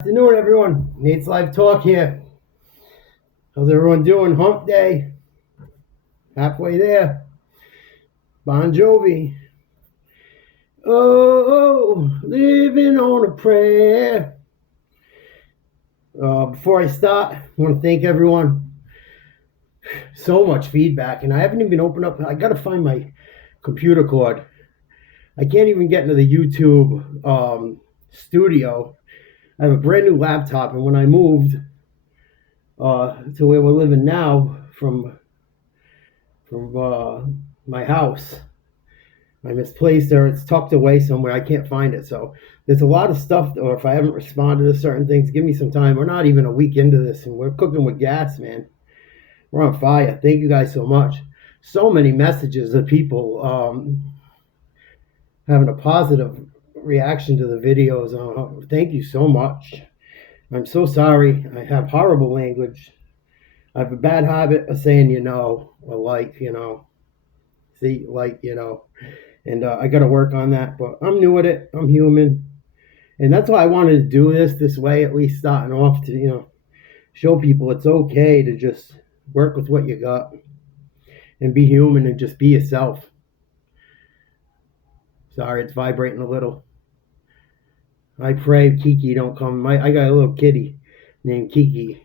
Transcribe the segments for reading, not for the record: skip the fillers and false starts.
Afternoon, everyone. Nate's Live Talk here. How's everyone doing? Hump day. Halfway there. Bon Jovi. Oh, living on a prayer. Before I start, I want to thank everyone. So much feedback, and I haven't even opened up. I got to find my computer cord. I can't even get into the YouTube studio. I have a brand new laptop, and when I moved to where we're living now from my house, I misplaced her. It's tucked away somewhere. I can't find it. So there's a lot of stuff, or if I haven't responded to certain things, give me some time. We're not even a week into this, and we're cooking with gas, man. We're on fire. Thank you guys so much. So many messages of people having a positive reaction to the videos. Thank you so much. I'm so sorry. I have horrible language. I have a bad habit of saying, or like, see, like, and I got to work on that. But I'm new at it. I'm human. And that's why I wanted to do this way, at least starting off to, show people it's okay to just work with what you got and be human and just be yourself. Sorry, it's vibrating a little. I pray Kiki don't come. I got a little kitty named Kiki.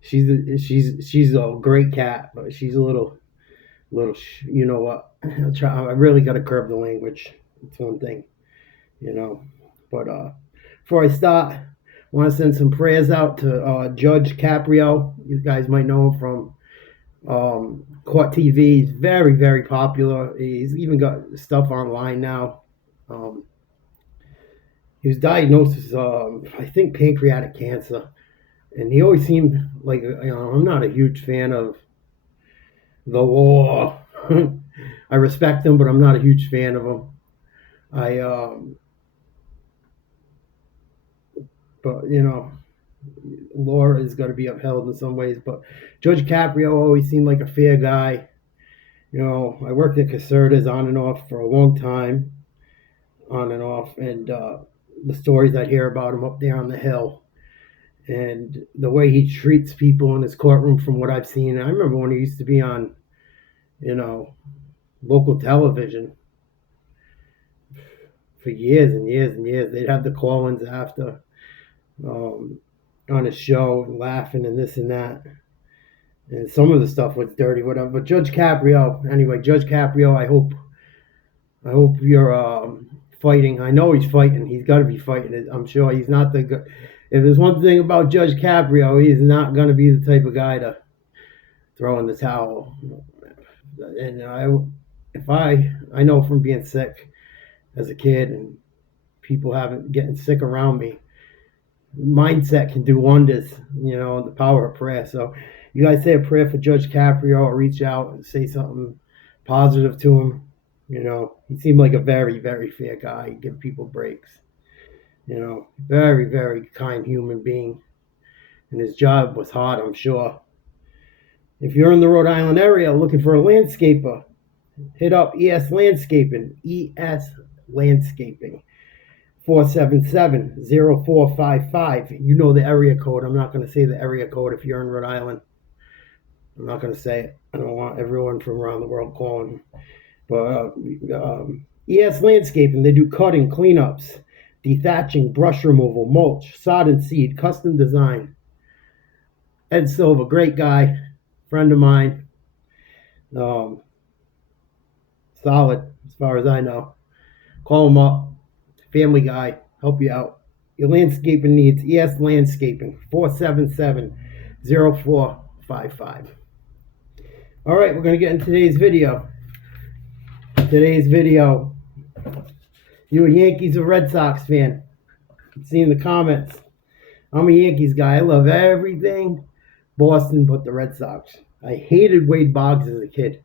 she's a great cat, but she's a little. You know what? I really got to curb the language. It's one thing, But before I start, I want to send some prayers out to Judge Caprio. You guys might know him from Court TV. He's very, very popular. He's even got stuff online now. He was diagnosed with, I think, pancreatic cancer, and he always seemed like, I'm not a huge fan of the law. I respect him, but I'm not a huge fan of him. But law is got to be upheld in some ways. But Judge Caprio always seemed like a fair guy. I worked at Caserta's on and off for a long time, on and off, and the stories I hear about him up there on the hill, and the way he treats people in his courtroom, from what I've seen. I remember when he used to be on, local television for years and years and years. They'd have the call-ins after on his show and laughing and this and that. And some of the stuff was dirty, whatever. But Judge Caprio, I hope you're fighting. I know he's fighting. He's got to be fighting. I'm sure he's not the good. If there's one thing about Judge Caprio, he's not going to be the type of guy to throw in the towel. And I know from being sick as a kid and people getting sick around me, mindset can do wonders, the power of prayer. So you guys say a prayer for Judge Caprio, or reach out and say something positive to him. He seemed like a very, very fair guy. He'd give people breaks. Very, very kind human being. And his job was hard, I'm sure. If you're in the Rhode Island area looking for a landscaper, hit up ES Landscaping, 477-0455. You know the area code. I'm not going to say the area code if you're in Rhode Island. I'm not going to say it. I don't want everyone from around the world calling. But ES Landscaping, they do cutting, cleanups, dethatching, brush removal, mulch, sod and seed, custom design. Ed Silva, great guy, friend of mine. Solid, as far as I know. Call him up. Family guy, help you out. Your landscaping needs, ES Landscaping, 477-0455. All right, we're going to get into today's video. You a Yankees or Red Sox fan? I'm seeing the comments. I'm a Yankees guy. I love everything Boston but the Red Sox. I hated Wade Boggs as a kid,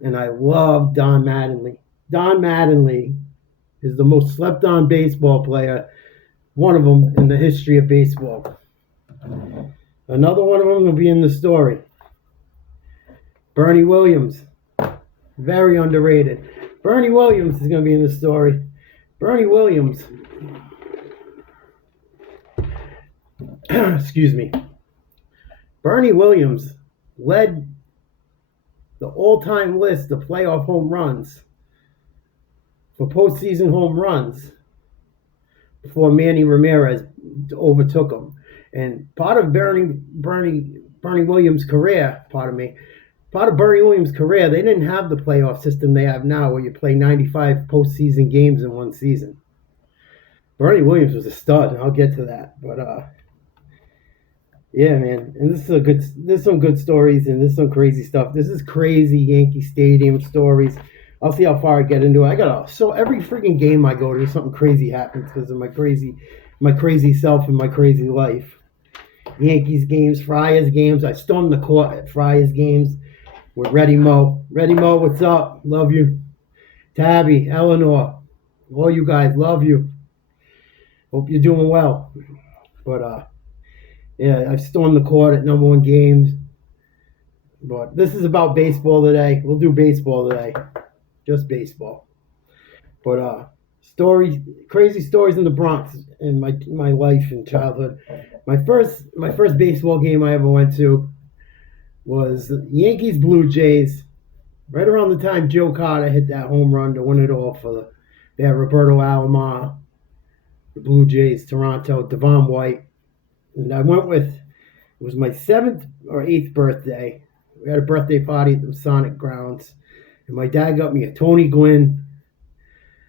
and I love Don Mattingly. Don Mattingly is the most slept-on baseball player, one of them in the history of baseball. Another one of them will be in the story. Bernie Williams, very underrated. Bernie Williams is going to be in the story. Bernie Williams excuse me, Bernie Williams led the all-time list of playoff home runs for postseason home runs before Manny Ramirez overtook him. And part of Bernie Williams' career, part of Bernie Williams' career, they didn't have the playoff system they have now, where you play 95 postseason games in one season. Bernie Williams was a stud, and I'll get to that. But yeah, man, and there's some good stories, and there's some crazy stuff. This is crazy Yankee Stadium stories. I'll see how far I get into it. So every freaking game I go to, something crazy happens because of my crazy self and my crazy life. Yankees games, Friars games. I stormed the court at Friars games with Reddy Mo. Reddy Mo, what's up? Love you. Tabby, Eleanor, all you guys, love you. Hope you're doing well. But yeah, I've stormed the court at number one games. But this is about baseball today. We'll do baseball today. Just baseball. But crazy stories in the Bronx in my life and childhood. My first baseball game I ever went to was Yankees Blue Jays. Right around the time Joe Carter hit that home run to win it all they had Roberto Alomar, the Blue Jays, Toronto, Devon White, and I went with. It was my 7th or 8th birthday. We had a birthday party at the Sonic grounds, and my dad got me a Tony Gwynn.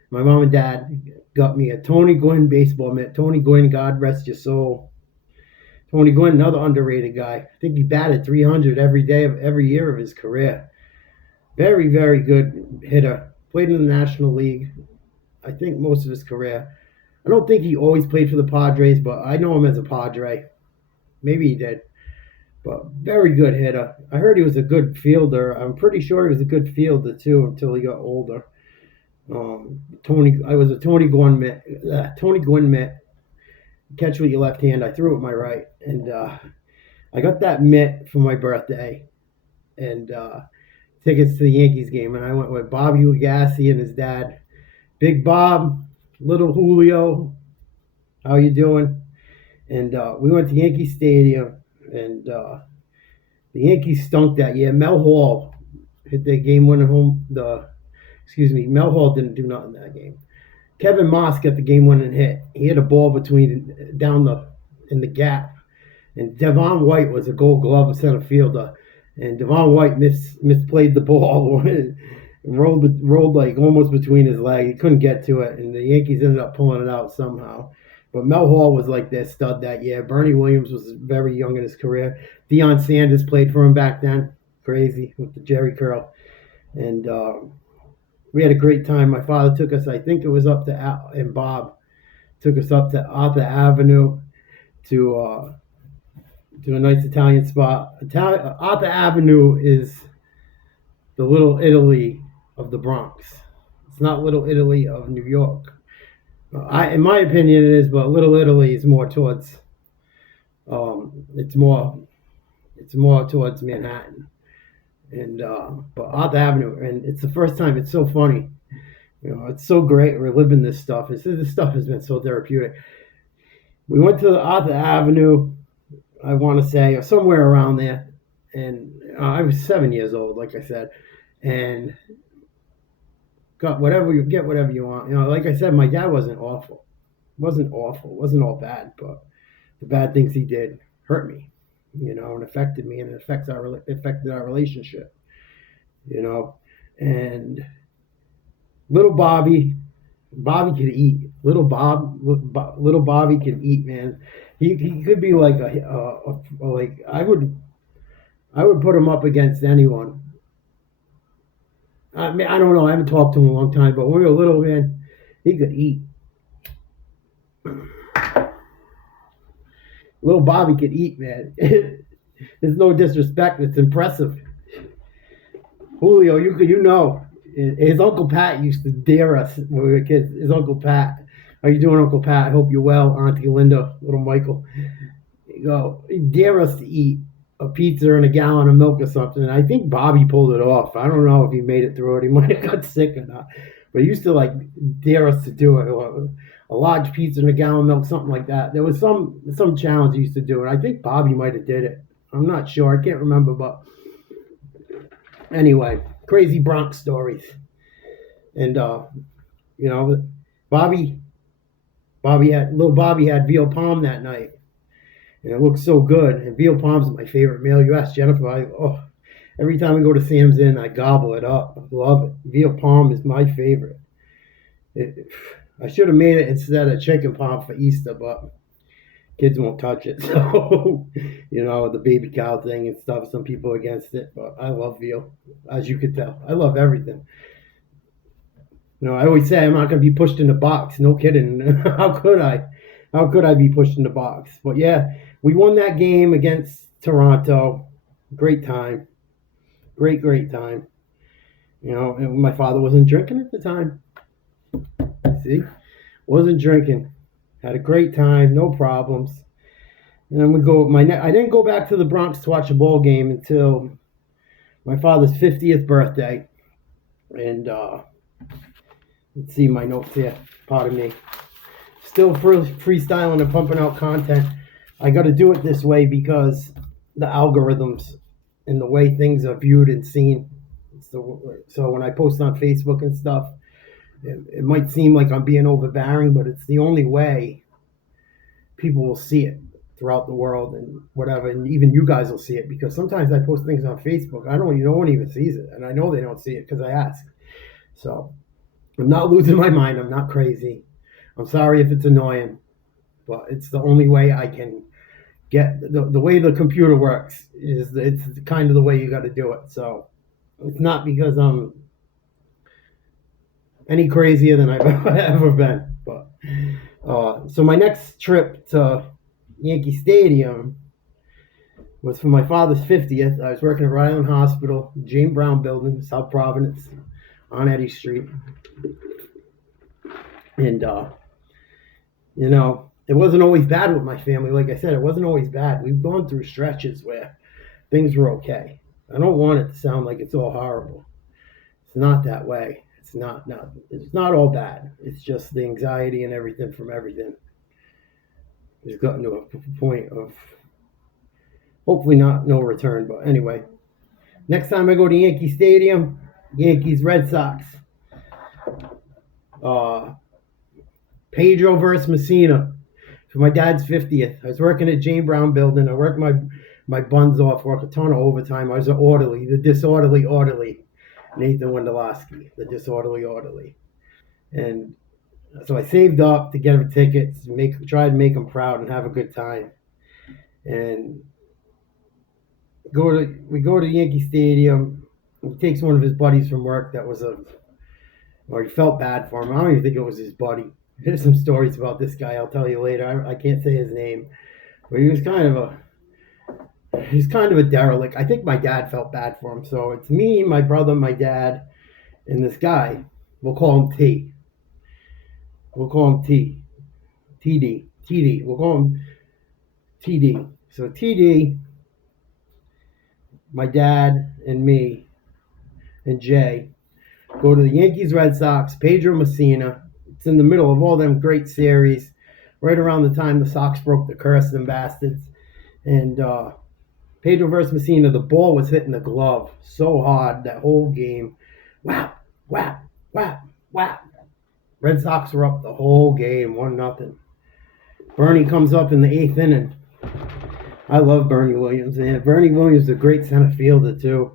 My mom and dad got me a Tony Gwynn baseball mitt. Tony Gwynn, God rest your soul. Tony Gwynn, another underrated guy. I think he batted 300 every day of every year of his career. Very, very good hitter. Played in the National League, I think, most of his career. I don't think he always played for the Padres, but I know him as a Padre. Maybe he did. But very good hitter. I heard he was a good fielder. I'm pretty sure he was a good fielder too until he got older. I was a Tony Gwynn mitt. Tony Gwynn mitt. Catch with your left hand. I threw it with my right, and I got that mitt for my birthday, and tickets to the Yankees game, and I went with Bobby Legassi and his dad, Big Bob, Little Julio. How you doing? And we went to Yankee Stadium, and the Yankees stunk that year. Mel Hall hit the game-winning home. Mel Hall didn't do nothing that game. Kevin Moss got the game-winning hit. He hit a ball in the gap, and Devon White was a Gold Glove center fielder, and Devon White misplayed the ball and rolled like almost between his legs. He couldn't get to it, and the Yankees ended up pulling it out somehow. But Mel Hall was like their stud that year. Bernie Williams was very young in his career. Deion Sanders played for him back then. Crazy with the Jerry curl. And we had a great time. My father took us, I think it was up to, and Bob took us up to Arthur Avenue to a nice Italian spot. Arthur Avenue is the Little Italy of the Bronx. It's not Little Italy of New York. In my opinion, it is, but Little Italy is more towards. It's more towards Manhattan, and but Arthur Avenue, and it's the first time. It's so funny, It's so great. We're living this stuff. This stuff has been so therapeutic. We went to Arthur Avenue. I want to say, or somewhere around there, and I was 7 years old, like I said, and got whatever you want. Like I said, my dad wasn't awful. Wasn't awful. Wasn't all bad, but the bad things he did hurt me, and affected me, and it affected our relationship, And little Bobby could eat. Little Bobby can eat, man. He could be like like I would put him up against anyone. I mean, I don't know. I haven't talked to him in a long time, but when we were little, man, he could eat. Little Bobby could eat, man. There's no disrespect. It's impressive. Julio, his Uncle Pat used to dare us when we were kids. His Uncle Pat. How you doing, Uncle Pat? I hope you're well. Auntie Linda, little Michael. He'd dare us to eat a pizza and a gallon of milk or something. And I think Bobby pulled it off. I don't know if he made it through it. He might have got sick or not. But he used to dare us to do it. a large pizza and a gallon of milk, something like that. There was some challenge he used to do, and I think Bobby might have did it. I'm not sure. I can't remember, but anyway, crazy Bronx stories. And you know, Bobby, Bobby had veal palm that night, and it looked so good. And veal palm's my favorite meal. You ask Jennifer, every time I go to Sam's Inn, I gobble it up. I love it. Veal palm is my favorite. It, I should have made it instead of chicken palm for Easter, but kids won't touch it. So, the baby cow thing and stuff, some people are against it, but I love veal, as you could tell. I love everything. I always say I'm not going to be pushed in the box. No kidding. How could I? How could I be pushed in the box? But yeah, we won that game against Toronto. Great time. Great time. And my father wasn't drinking at the time. See? Wasn't drinking. Had a great time. No problems. And then I didn't go back to the Bronx to watch a ball game until my father's 50th birthday. And let's see my notes here. Pardon me. Still freestyling and pumping out content. I got to do it this way because the algorithms and the way things are viewed and seen. So when I post on Facebook and stuff, it might seem like I'm being overbearing, but it's the only way people will see it throughout the world and whatever, and even you guys will see it, because sometimes I post things on Facebook. No one even sees it, and I know they don't see it because I ask. So I'm not losing my mind. I'm not crazy. I'm sorry if it's annoying, but it's the only way I can get the way the computer works. It's kind of the way you got to do it. So it's not because I'm any crazier than I've ever been. But so my next trip to Yankee Stadium was for my father's 50th. I was working at Rhode Island Hospital, James Brown Building, South Providence, on Eddy Street. And, it wasn't always bad with my family. Like I said, it wasn't always bad. We've gone through stretches where things were okay. I don't want it to sound like it's all horrible. It's not that way. It's not all bad. It's just the anxiety and everything from everything. It's gotten to a point of hopefully no return. But anyway, next time I go to Yankee Stadium, Yankees Red Sox. Pedro versus Messina for my dad's 50th. I was working at James Brown Building. I worked my buns off, worked a ton of overtime. I was an orderly, the disorderly orderly. Nathan Wondolowski, the disorderly orderly. And so I saved up to get him tickets, try to make him proud and have a good time. And we go to Yankee Stadium. He takes one of his buddies from work or he felt bad for him. I don't even think it was his buddy. There's some stories about this guy I'll tell you later. I can't say his name, but he was kind of a derelict. I think my dad felt bad for him. So it's me, my brother, my dad, and this guy. We'll call him T. We'll call him T. TD. TD. We'll call him TD. So TD, my dad, and me, and Jay go to the Yankees Red Sox, Pedro Messina. It's in the middle of all them great series, right around the time the Sox broke the curse, them bastards. And Pedro versus Messina, the ball was hitting the glove so hard that whole game. Whap, whap, whap, whap. Red Sox were up the whole game, 1-0. Bernie comes up in the 8th inning. I love Bernie Williams, man. Bernie Williams is a great center fielder, too.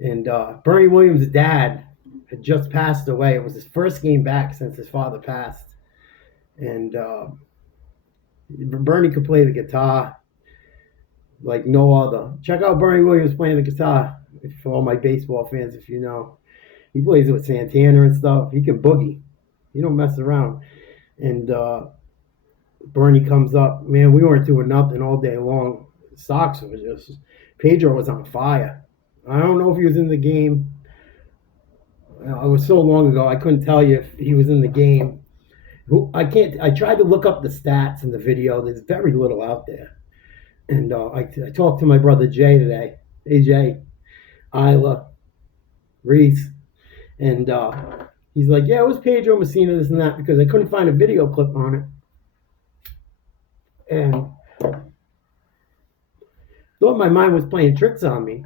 And Bernie Williams' dad had just passed away. It was his first game back since his father passed. And Bernie could play the guitar like no other. Check out Bernie Williams playing the guitar for all my baseball fans, if you know. He plays it with Santana and stuff. He can boogie. He don't mess around. And Bernie comes up. Man, we weren't doing nothing all day long. Sox was just... Pedro was on fire. I don't know if he was in the game. It was so long ago, I couldn't tell you if he was in the game. I tried to look up the stats in the video. There's very little out there. And I talked to my brother Jay today. Hey, Jay. Isla. Reese. And He's like, yeah, it was Pedro Messina, this and that, because I couldn't find a video clip on it. And thought my mind was playing tricks on me.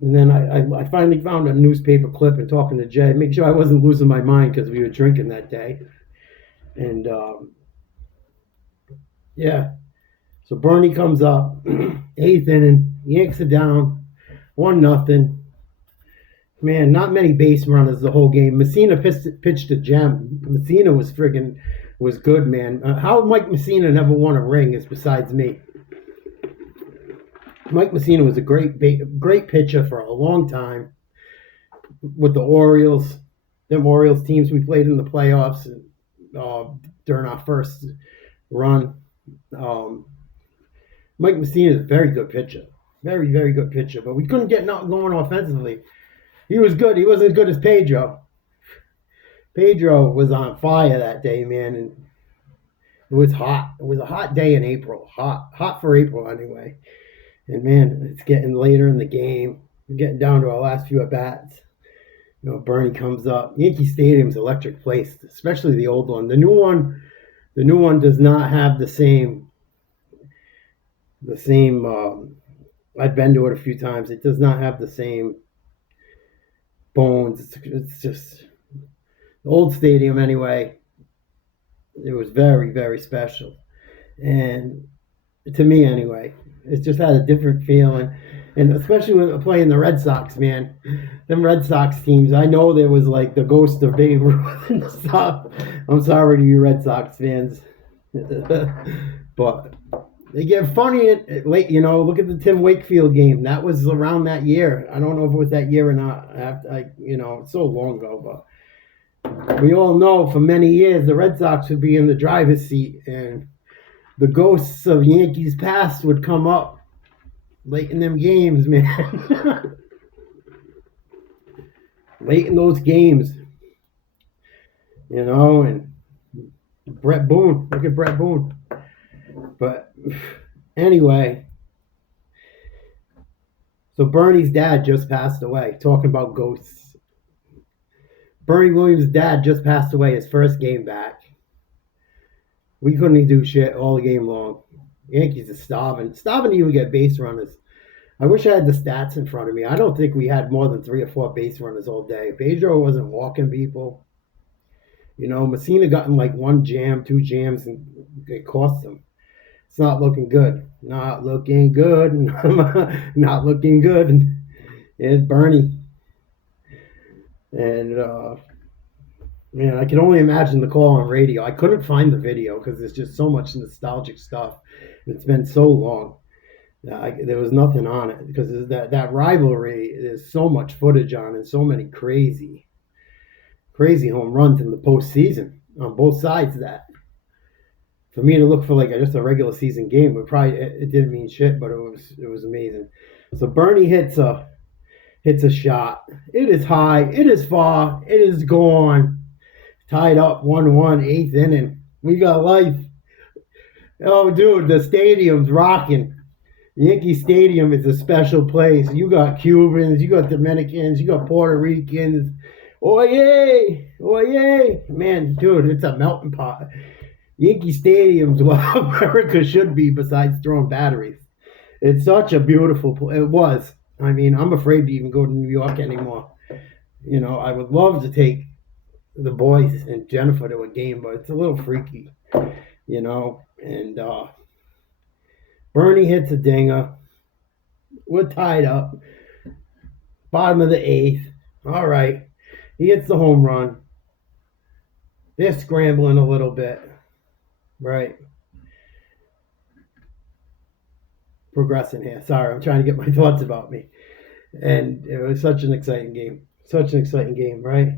And then I finally found a newspaper clip and talking to Jay, make sure I wasn't losing my mind because we were drinking that day. And yeah, so Bernie comes up, eighth inning, yanks it down, 1-0. Man, not many base runners the whole game. Messina pitched a gem. Messina was good, man. How Mike Messina never won a ring is besides me. Mike Messina was a great pitcher for a long time with the Orioles. Them Orioles teams we played in the playoffs during our first run. Mike Messina is a very good pitcher. Very, very good pitcher. But we couldn't get nothing going offensively. He was good. He wasn't as good as Pedro. Pedro was on fire that day, man. And it was hot. It was a hot day in April. Hot for April anyway. And man, it's getting later in the game. We're getting down to our last few at bats. You know, Bernie comes up. Yankee Stadium's electric place, especially the old one. The new one does not have the same. I've been to it a few times. It does not have the same bones. It's just the old stadium anyway. It was very, very special, and to me anyway, it just had a different feeling. And especially when playing the Red Sox, man, them Red Sox teams. I know there was like the ghost of Babe Ruth and stuff. I'm sorry to you Red Sox fans, but they get funny late. You know, look at the Tim Wakefield game. That was around that year. I don't know if it was that year or not. It's so long ago, but we all know for many years the Red Sox would be in the driver's seat, and the ghosts of Yankees past would come up late in them games, man. Late in those games, you know, and Brett Boone. Look at Brett Boone. But anyway, so Bernie's dad just passed away. Talking about ghosts. Bernie Williams' dad just passed away, his first game back. We couldn't do shit all game long. Yankees are starving to even get base runners. I wish I had the stats in front of me. I don't think we had more than 3 or 4 base runners all day. Pedro wasn't walking people. You know, Messina got in like 1 jam, 2 jams, and it cost him. It's not looking good. Not looking good. Not looking good. It's Bernie. And, man, I can only imagine the call on radio. I couldn't find the video because there's just so much nostalgic stuff. It's been so long. There was nothing on it because that rivalry, there's so much footage on and so many crazy home runs in the postseason on both sides of that. For me to look for like just a regular season game, it didn't mean shit, but it was amazing. So Bernie hits a shot. It is high. It is far. It is gone. Tied up 1-1, 8th inning. We got life. Oh, dude, the stadium's rocking. Yankee Stadium is a special place. You got Cubans, you got Dominicans, you got Puerto Ricans. Oye! Oye! Man, dude, it's a melting pot. Yankee Stadium's what America should be besides throwing batteries. It's such a beautiful place. It was. I mean, I'm afraid to even go to New York anymore. You know, I would love to take the boys and Jennifer to a game, but it's a little freaky, you know. And Bernie hits a dinger. We're tied up. Bottom of the 8th. All right. He hits the home run. They're scrambling a little bit. Right. Progressing here. Sorry, I'm trying to get my thoughts about me. And it was such an exciting game. Such an exciting game, right?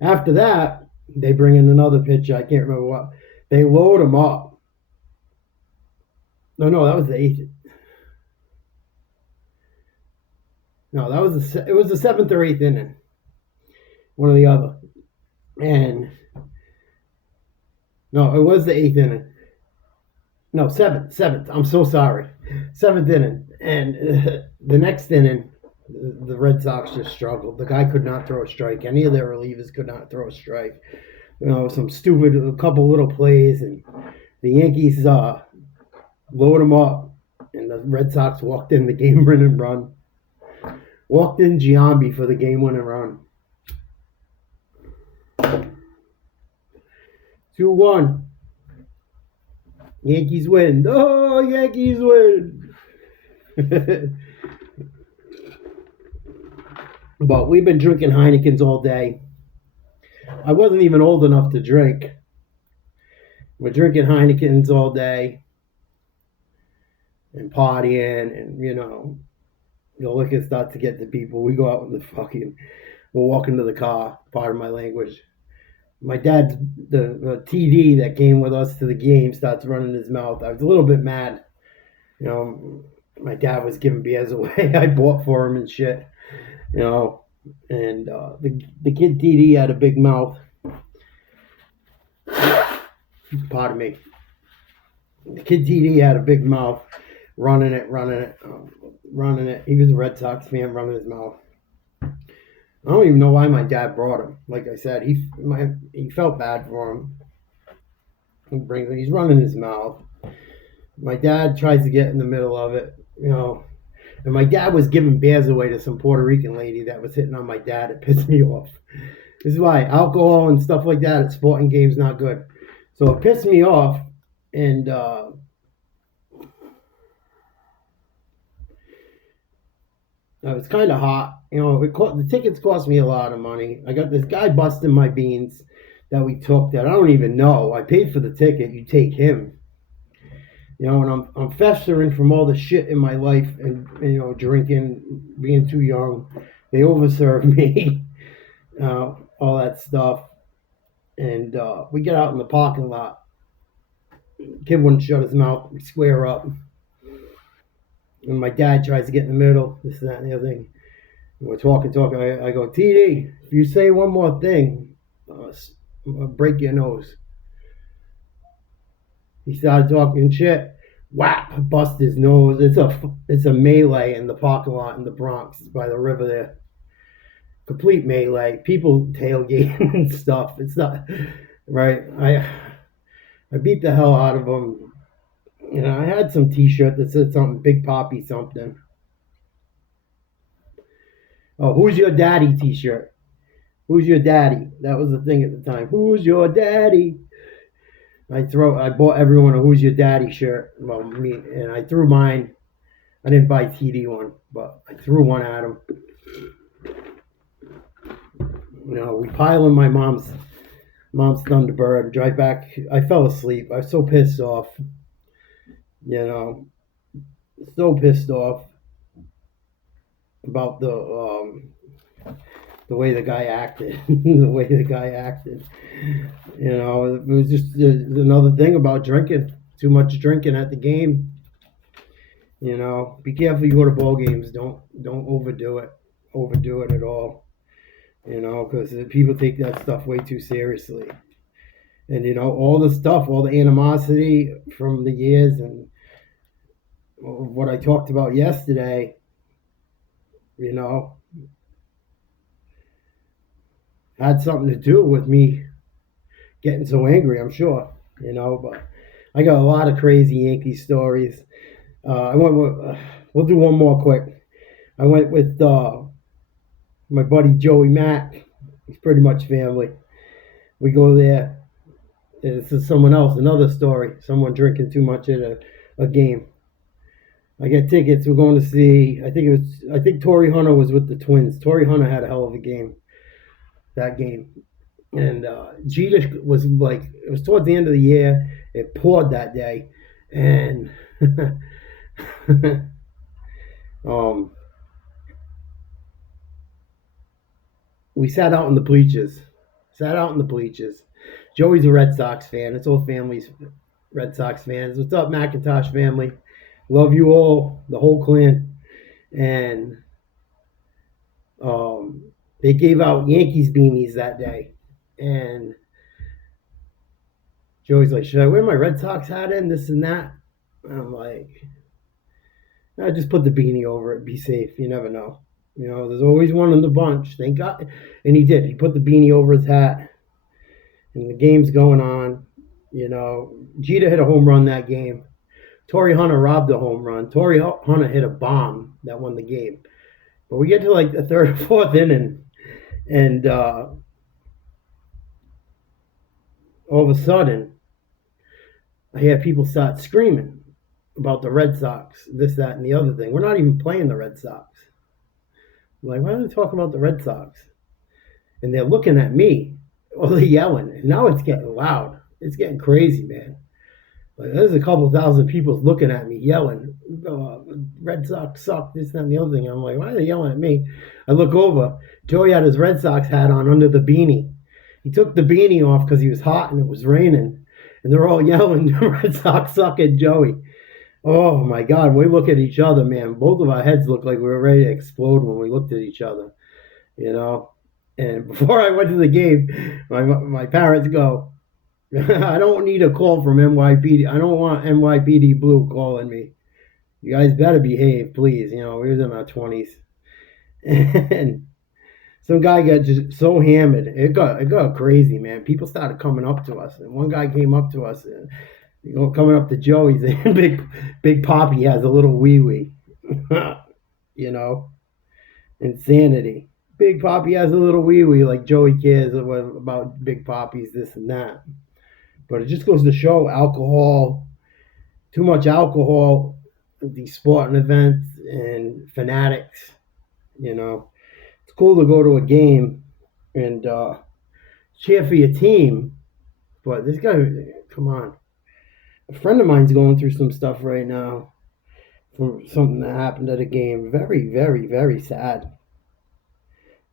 After that, they bring in another pitcher. I can't remember what. They load him up. No, that was the 8th. No, it was the 7th or 8th inning. One or the other. And no, it was the 8th inning. No, 7th. I'm so sorry. 7th inning. And the next inning, The Red Sox just struggled. The guy could not throw a strike. Any of their relievers could not throw a strike. Some stupid, a couple little plays, and the Yankees load him up, and the Red Sox walked in the game-winning run. Walked in Giambi for the game-winning run. 2-1. Yankees win. Oh, Yankees win. But we've been drinking Heinekens all day. I wasn't even old enough to drink. We're drinking Heinekens all day and partying, and the liquor starts to get to people. We go out with we'll walk into the car. Pardon my language. My dad's the TD that came with us to the game starts running his mouth. I was a little bit mad. My dad was giving beers away. I bought for him and shit. And the kid TD had a big mouth. Pardon me. The kid TD had a big mouth, running it. He was a Red Sox fan, running his mouth. I don't even know why my dad brought him. Like I said, he felt bad for him. He's running his mouth. My dad tries to get in the middle of it, And my dad was giving beers away to some Puerto Rican lady that was hitting on my dad. It pissed me off. This is why alcohol and stuff like that at sporting games not good. So it pissed me off, and it was kind of hot. The tickets cost me a lot of money. I got this guy busting my beans that we took that I don't even know. I paid for the ticket. You take him. And I'm festering from all the shit in my life and drinking, being too young. They overserved me, all that stuff. And we get out in the parking lot. Kid wouldn't shut his mouth. We square up. And my dad tries to get in the middle, this, that, and the other thing. And we're talking. I go, TD, if you say one more thing, I'll break your nose. He started talking shit. Whap! Bust his nose. It's a melee in the parking lot in the Bronx by the river there. Complete melee. People tailgating and stuff. It's not right. I beat the hell out of him. I had some T-shirt that said something Big Poppy something. Oh, who's your daddy T-shirt? Who's your daddy? That was the thing at the time. Who's your daddy? I bought everyone a Who's Your Daddy shirt. Well, me, and I threw mine. I didn't buy TD one, but I threw one at him. We pile in my mom's Thunderbird, drive back. I fell asleep. I was so pissed off. So pissed off about the way the guy acted. It was just another thing about drinking. Too much drinking at the game. Be careful you go to ball games. Don't overdo it. Overdo it at all. Because people take that stuff way too seriously. And all the stuff, all the animosity from the years and what I talked about yesterday. Had something to do with me getting so angry, I'm sure, but I got a lot of crazy Yankee stories. We'll do one more quick. I went with my buddy Joey Mack. He's pretty much family. We go there. This is another story. Someone drinking too much at a game. I get tickets. We're going to see, I think Torrey Hunter was with the Twins. Torrey Hunter had a hell of a game, that game. And Jeter was it was towards the end of the year. It poured that day. And we sat out in the bleachers. Joey's a Red Sox fan. It's all family's Red Sox fans. What's up, McIntosh family? Love you all, the whole clan. And they gave out Yankees beanies that day. And Joey's like, should I wear my Red Sox hat in, this and that? And I'm like, I just put the beanie over it. Be safe. You never know. There's always one in the bunch. Thank God. And he did. He put the beanie over his hat, and the game's going on. Jeter hit a home run that game. Torrey Hunter robbed a home run. Torrey Hunter hit a bomb that won the game. But we get to like the third or fourth inning, and all of a sudden, I hear people start screaming about the Red Sox, this, that, and the other thing. We're not even playing the Red Sox. I'm like, why are they talking about the Red Sox? And they're looking at me. Or they're yelling. And now it's getting loud. It's getting crazy, man. Like, there's a couple thousand people looking at me, yelling, Red Sox suck, this, that, and the other thing. I'm like, why are they yelling at me? I look over. Joey had his Red Sox hat on under the beanie. He took the beanie off because he was hot and it was raining. And they're all yelling, Red Sox suck at Joey. Oh, my God. We look at each other, man. Both of our heads looked like we were ready to explode when we looked at each other, you know. And before I went to the game, my parents go, I don't need a call from NYPD. I don't want NYPD Blue calling me. You guys better behave, please. We was in our 20s. And some guy got just so hammered. It got crazy, man. People started coming up to us. And one guy came up to us, and coming up to Joey, saying, Big Poppy has a little wee wee. you know, Insanity. Big Poppy has a little wee wee, like Joey cares about Big Poppy's this and that. But it just goes to show alcohol, too much alcohol, these sporting events and fanatics. It's cool to go to a game and cheer for your team, but this guy, come on. A friend of mine's going through some stuff right now from something that happened at a game. Very, very, very sad.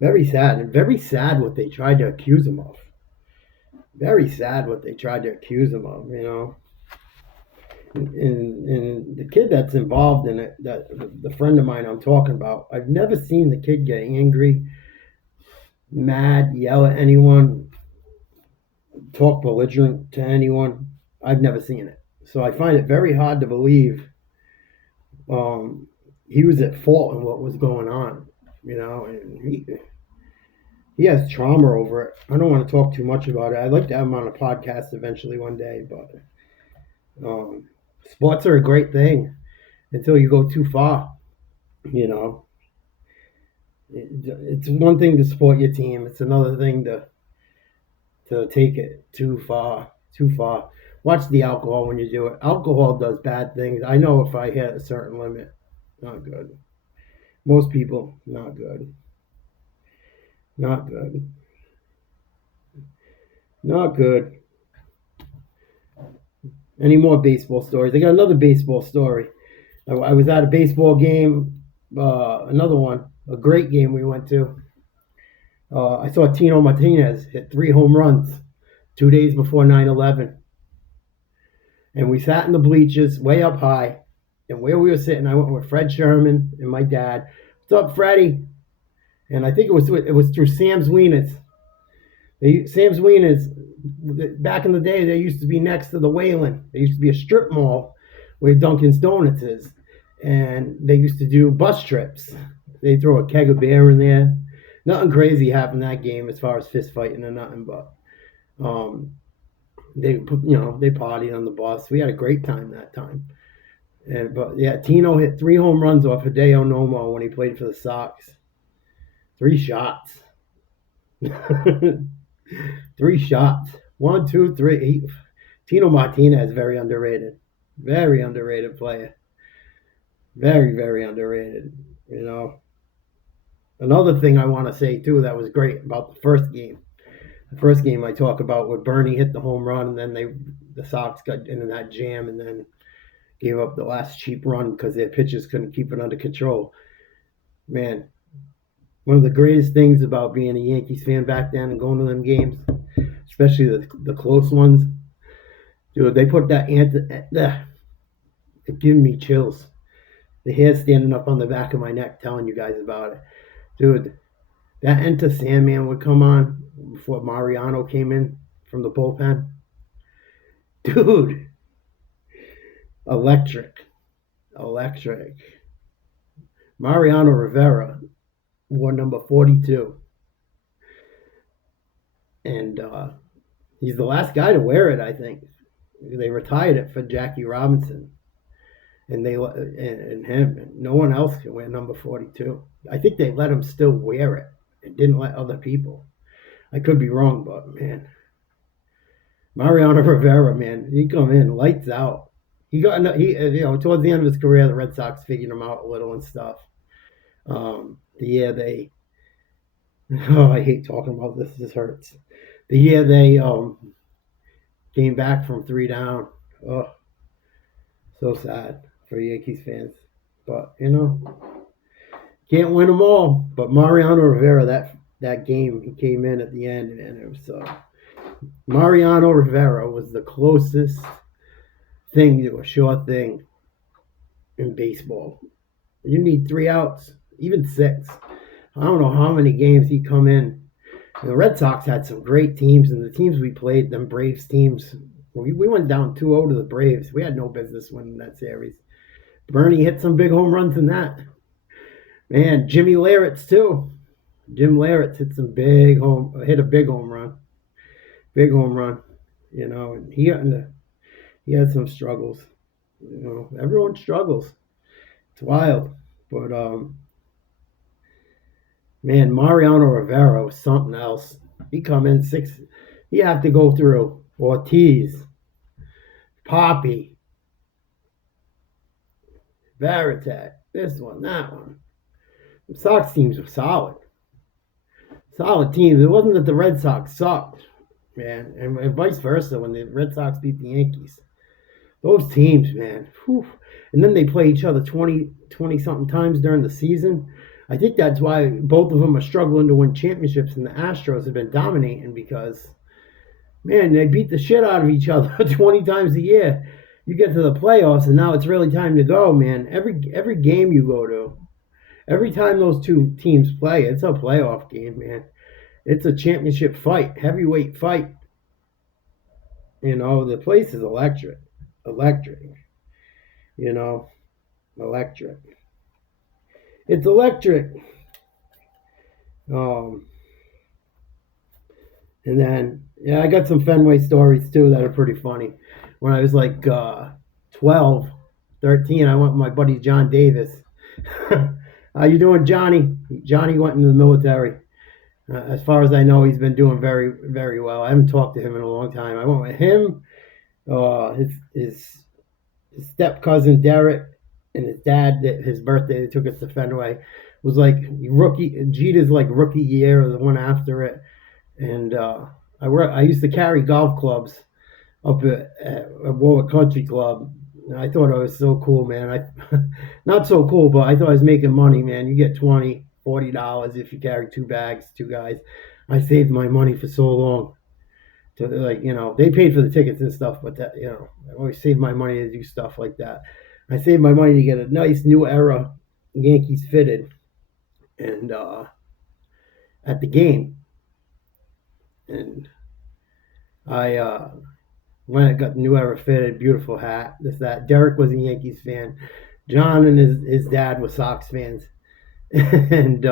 Very sad, and very sad what they tried to accuse him of. Very sad what they tried to accuse him of. And the kid that's involved in it, that the friend of mine I'm talking about, I've never seen the kid get angry, mad, yell at anyone, talk belligerent to anyone. I've never seen it. So I find it very hard to believe he was at fault in what was going on, and he has trauma over it. I don't want to talk too much about it. I'd like to have him on a podcast eventually one day, but sports are a great thing until you go too far. You know, it's one thing to support your team. It's another thing to take it too far. Too far. Watch the alcohol when you do it. Alcohol does bad things. I know if I hit a certain limit, not good. Most people, not good. Not good. Not good. Any more baseball stories? I got another baseball story. I was at a baseball game, another one, a great game we went to. I saw Tino Martinez hit 3 home runs 2 days before 9/11. And we sat in the bleachers way up high. And where we were sitting, I went with Fred Sherman and my dad. What's up, Freddie? And I think it was through Sam's Wieners. Sam's Wieners, back in the day, they used to be next to the Whalen. There used to be a strip mall where Dunkin's Donuts is. And they used to do bus trips. They throw a keg of beer in there. Nothing crazy happened that game as far as fist fighting or nothing, but they partied on the bus. We had a great time that time. But yeah, Tino hit 3 home runs off Hideo Nomo when he played for the Sox. 3 shots. 3 shots. 1, 2, 3. Tino Martinez, very underrated. Very underrated player. Very, very underrated. Another thing I want to say too that was great about the first game. The first game I talk about where Bernie hit the home run and then the Sox got into that jam and then gave up the last cheap run because their pitchers couldn't keep it under control. Man, one of the greatest things about being a Yankees fan back then and going to them games, especially the close ones, dude, they put that it giving me chills. The hair standing up on the back of my neck telling you guys about it. Dude, that Enter Sandman would come on before Mariano came in from the bullpen. Dude, electric. Mariano Rivera, wore number 42, and he's the last guy to wear it. I think they retired it for Jackie Robinson, and him. No one else can wear number 42. I think they let him still wear it and didn't let other people. I could be wrong, but man, Mariano Rivera, man, he come in lights out. Towards the end of his career, the Red Sox figured him out a little and stuff. The year they, oh, I hate talking about this. This hurts. The year they came back from 3 down. Oh, so sad for Yankees fans. But can't win them all. But Mariano Rivera, that game, he came in at the end, and it was Mariano Rivera was the closest thing to a sure thing in baseball. You need 3 outs, even 6. I don't know how many games he come in. And the Red Sox had some great teams, and the teams we played, them Braves teams, we went down 2-0 to the Braves. We had no business winning that series. Bernie hit some big home runs in that. Man, Jimmy Leyritz too. Jim Leyritz hit a big home run. Big home run. And he had some struggles. Everyone struggles. It's wild. But man, Mariano Rivera was something else. He come in 6. He had to go through Ortiz, Poppy, Varitek, this one, that one. The Sox teams were solid. Solid teams. It wasn't that the Red Sox sucked, man, and vice versa when the Red Sox beat the Yankees. Those teams, man. Whew. And then they play each other 20-something times during the season. I think that's why both of them are struggling to win championships, and the Astros have been dominating because, man, they beat the shit out of each other 20 times a year. You get to the playoffs, and now it's really time to go, man. Every game you go to, every time those two teams play, it's a playoff game, man. It's a championship fight, heavyweight fight. The place is electric. Electric. Electric. It's electric. And then, I got some Fenway stories too that are pretty funny. When I was like 12, 13, I went with my buddy John Davis. How you doing, Johnny? Johnny went into the military. As far as I know, he's been doing very, very well. I haven't talked to him in a long time. I went with him, his step cousin Derek, and his dad. His birthday, they took us to Fenway. It was like Jeter's like rookie year or the one after it. And I used to carry golf clubs up at Warwick Country Club. And I thought it was so cool, man. Not so cool, but I thought I was making money, man. You get $20, $40 if you carry 2 bags, 2 guys. I saved my money for so long. They paid for the tickets and stuff, but I always saved my money to do stuff like that. I saved my money to get a nice new era Yankees fitted, and at the game, and I went and got the new era fitted, beautiful hat, this that. Derek was a Yankees fan. John and his dad were Sox fans, and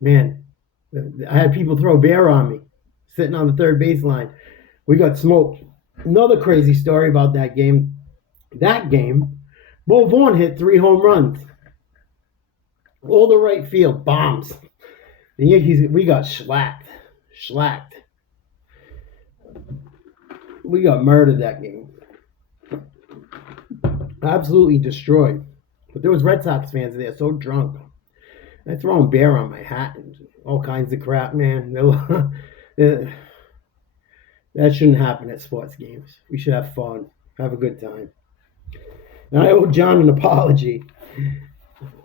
man, I had people throw beer on me, sitting on the third baseline. We got smoked. Another crazy story about that game. Mo Vaughn hit 3 home runs. All the right field bombs. The Yankees, we got shellacked. We got murdered that game. Absolutely destroyed. But there was Red Sox fans there, so drunk. They're throwing beer on my hat and all kinds of crap, man. That shouldn't happen at sports games. We should have fun. Have a good time. And I owe John an apology.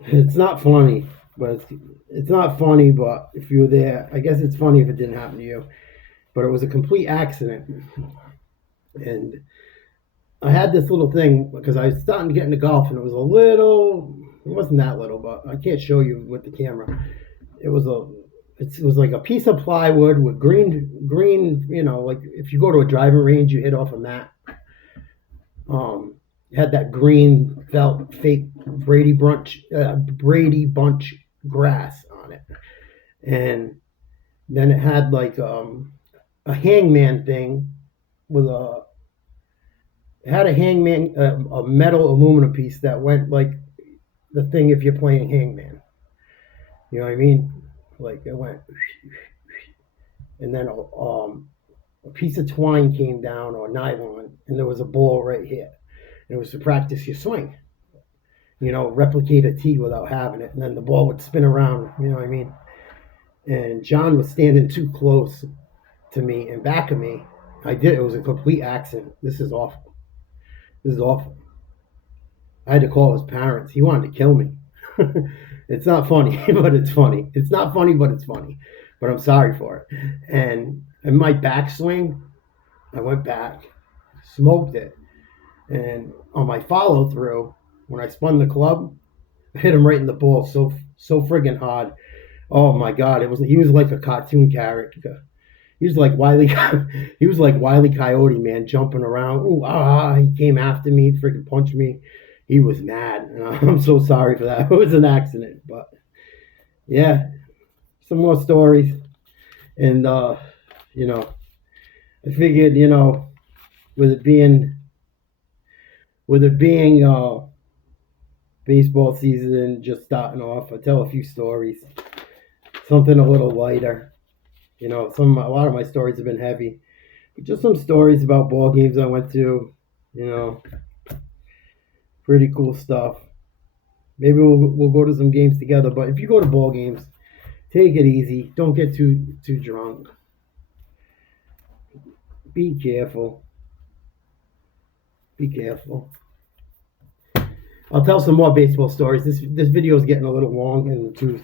It's not funny, but if you were there, I guess it's funny if it didn't happen to you. But it was a complete accident. And I had this little thing because I was starting to get into golf, and it wasn't that little, but I can't show you with the camera. It was like a piece of plywood with green, like if you go to a driving range, you hit off a mat. Had that green felt fake Brady Bunch grass on it, and then it had like a hangman thing with a it had a hangman a metal aluminum piece that went like the thing if you're playing hangman. You know what I mean? Like it went, and then a piece of twine came down or nylon, and there was a ball right here. And it was to practice your swing. You know, replicate a tee without having it, and then the ball would spin around. You know what I mean? And John was standing too close to me and back of me. I did. It was a complete accident. This is awful. This is awful. I had to call his parents. He wanted to kill me. It's not funny, but it's funny. It's not funny, but it's funny. But I'm sorry for it. And in my backswing, I went back, smoked it, and on my follow through, when I spun the club, I hit him right in the ball so friggin' hard. Oh my god! He was like a cartoon character. He was like he was like Wile E. Coyote, man, jumping around. Ooh, he came after me, freaking punched me. He was mad, and I'm so sorry for that. It was an accident, but yeah, some more stories, and you know, I figured, with it being with it being baseball season just starting off, I tell a few stories, something a little lighter. A lot of my stories have been heavy, but just some stories about ball games I went to. You know, pretty cool stuff. Maybe we'll go to some games together. But if you go to ball games, take it easy. Don't get too drunk. Be careful. Be careful. I'll tell some more baseball stories. This video is getting a little long in the tooth,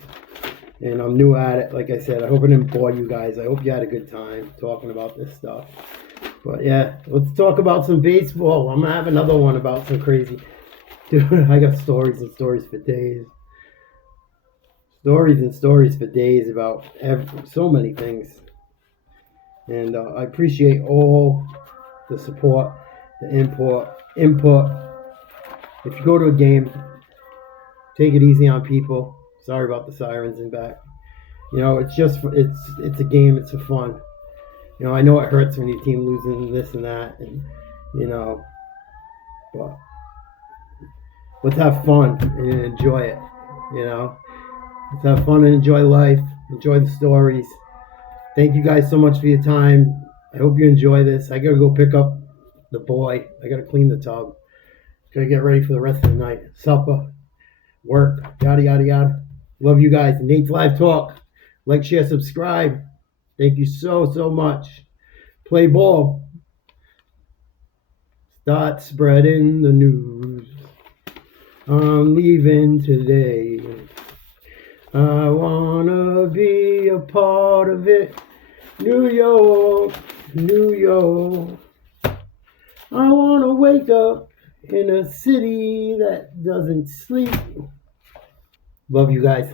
and I'm new at it. Like I said, I hope I didn't bore you guys. I hope you had a good time talking about this stuff. But yeah, let's talk about some baseball. I'm gonna have another one about some crazy. Dude, I got stories and stories for days. Stories and stories for days about so many things. And I appreciate all the support, the input. If you go to a game, take it easy on people. Sorry about the sirens in back. It's a game. It's for fun. I know it hurts when your team losing this and that, and but let's have fun and enjoy it. Let's have fun and enjoy life. Enjoy the stories. Thank you guys so much for your time. I hope you enjoy this. I gotta go pick up the boy. I gotta clean the tub. Gotta get ready for the rest of the night. Supper, work, yada yada yada. Love you guys. Nate's Live Talk. Like, share, subscribe. Thank you so much. Play ball. Start spreading the news. I'm leaving today. I wanna be a part of it. New York, New York. I wanna wake up in a city that doesn't sleep. Love you guys.